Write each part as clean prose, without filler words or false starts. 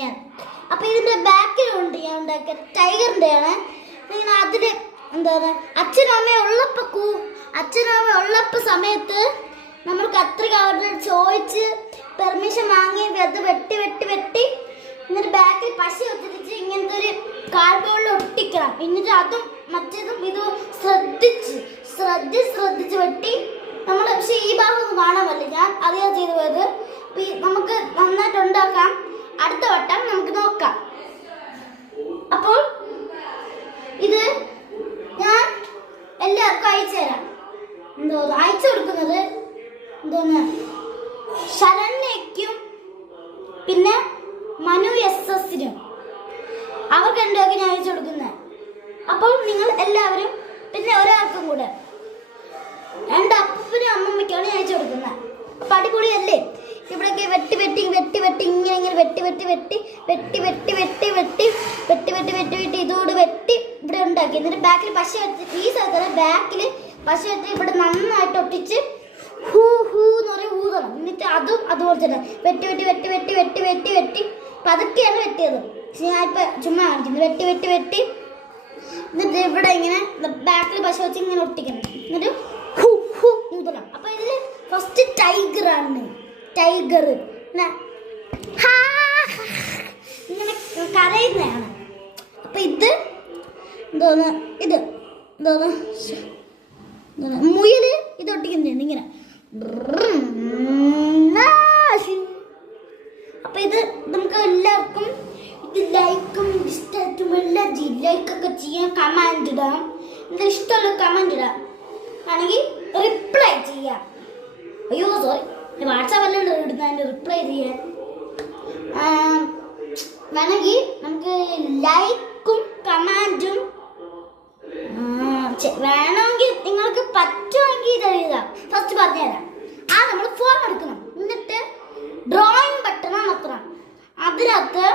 ഞാൻ. അപ്പൊ ഇതിന്റെ ബാക്കിലുണ്ട് ഞാൻ ഉണ്ടാക്കിയ ടൈഗറിന്റെ ആണ്. ഇങ്ങനെ അതില് എന്താണ് അച്ഛനും അമ്മയും ഉള്ളപ്പോ സമയത്ത് നമ്മൾ കത്രിക അവരുടെ ചോദിച്ച് പെർമിഷൻ വാങ്ങി അത് വെട്ടി എന്നിട്ട് ബാക്കിൽ പശ ഒത്തിരിച്ച് ഇങ്ങനത്തെ ഒരു കാർഡ്ബോർഡിൽ ഒട്ടിക്കണം. എന്നിട്ട് അതും മറ്റേതും ഇതും ശ്രദ്ധിച്ച് വെട്ടി നമ്മൾ. പക്ഷെ ഈ ഭാഗം ഒന്നും കാണാൻ പറ്റില്ല, ഞാൻ അറിയാതെ ചെയ്തു പോയത്. നമുക്ക് നന്നായിട്ട് ഉണ്ടാക്കാം. അടുത്ത വട്ടം നമുക്ക് നോക്കാം. അപ്പോൾ ഇത് ഞാൻ എല്ലാവർക്കും അയച്ചു തരാം. അയച്ചു കൊടുക്കുന്നത് ശരണ്യയ്ക്കും പിന്നെ മനു SS-നും അവർക്ക് രണ്ടുപേർക്ക് ഞാൻ അയച്ചു കൊടുക്കുന്നത്. അപ്പോൾ നിങ്ങൾ എല്ലാവരും പിന്നെ ഒരാൾക്കും കൂടെ രണ്ട് അപ്പനും അമ്മമ്മയ്ക്കാണ് ഞാൻ അയച്ചു കൊടുക്കുന്നത്. അപ്പൊ അടിപൊളിയല്ലേ? ഇവിടേക്ക് വെട്ടി ഇങ്ങനെ വെട്ടി ഇതോട് വെട്ടി ഇവിടെ ഉണ്ടാക്കി. എന്നിട്ട് ബാക്കിൽ പശ വെച്ച് ഈ സ്ഥലത്ത് ബാക്കിൽ പശ വെച്ച് ഇവിടെ നന്നായിട്ട് ഒട്ടിച്ച് ഹൂ എന്ന് പറയും ഊതണം. എന്നിട്ട് അതും അതുപോലെ തന്നെ വെട്ടി പതുക്കെയാണ് വെട്ടിയത്. ഞാനിപ്പോ ചുമ്മാ കാണിക്കുന്നത്. വെട്ടി എന്നിട്ട് ഇവിടെ ഇങ്ങനെ ബാക്കിൽ പശ വെച്ച് ഇങ്ങനെ ഒട്ടിക്കണം. എന്നിട്ട് ഊതണം. അപ്പൊ ഇതില് ഫസ്റ്റ് ടൈഗറാണ്. ടൈഗർ ഇങ്ങനെ കരയുന്നതാണ്. അപ്പൊ ഇത് മുയല് ഇത് ഒട്ടിക്കുന്നുണ്ട് ഇങ്ങനെ. അപ്പൊ ഇത് നമുക്ക് എല്ലാവർക്കും ഇത് ലൈക്കും ഡിസ്ലൈക്കും എല്ലാം ലൈക്കൊക്കെ ചെയ്യാൻ കമന്റ് ഇടാം. എന്താ ഇഷ്ടമുള്ള കമന്റ് ഇടാം. ആണെങ്കിൽ റിപ്ലൈ ചെയ്യാം. അയ്യോ സോറി, വാട്സാപ്പല്ലോണ്ട് ഇടുന്നതിന് റിപ്ലൈ ചെയ്യാൻ. വേണമെങ്കിൽ നമുക്ക് ലൈക്കും കമന്റും വേണമെങ്കിൽ നിങ്ങൾക്ക് പറ്റുമെങ്കിൽ ഇത് എഴുതാം. ഫസ്റ്റ് പറഞ്ഞുതരാം. നമ്മൾ ഫോം എടുക്കണം. എന്നിട്ട് ഡ്രോയിങ് ബട്ടൺ അമർത്തണം. അതിനകത്ത്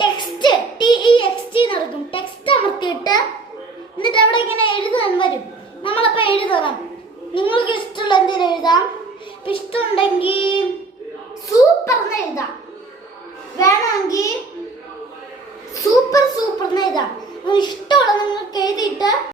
TEXT നടക്കും. ടെക്സ്റ്റ് അമർത്തിയിട്ട് എന്നിട്ട് അവിടെ ഇങ്ങനെ എഴുതാൻ വരും. നമ്മളപ്പോ എഴുതണം. നിങ്ങൾക്ക് ഇഷ്ടമുള്ള എന്തെങ്കിലും എഴുതാം. ഇഷ്ടമുണ്ടെങ്കിൽ സൂപ്പർ എന്ന് എഴുതാം. വേണമെങ്കിൽ സൂപ്പർ എന്ന് എഴുതാം. ഇഷ്ടമുള്ള നിങ്ങൾക്ക് എഴുതിയിട്ട്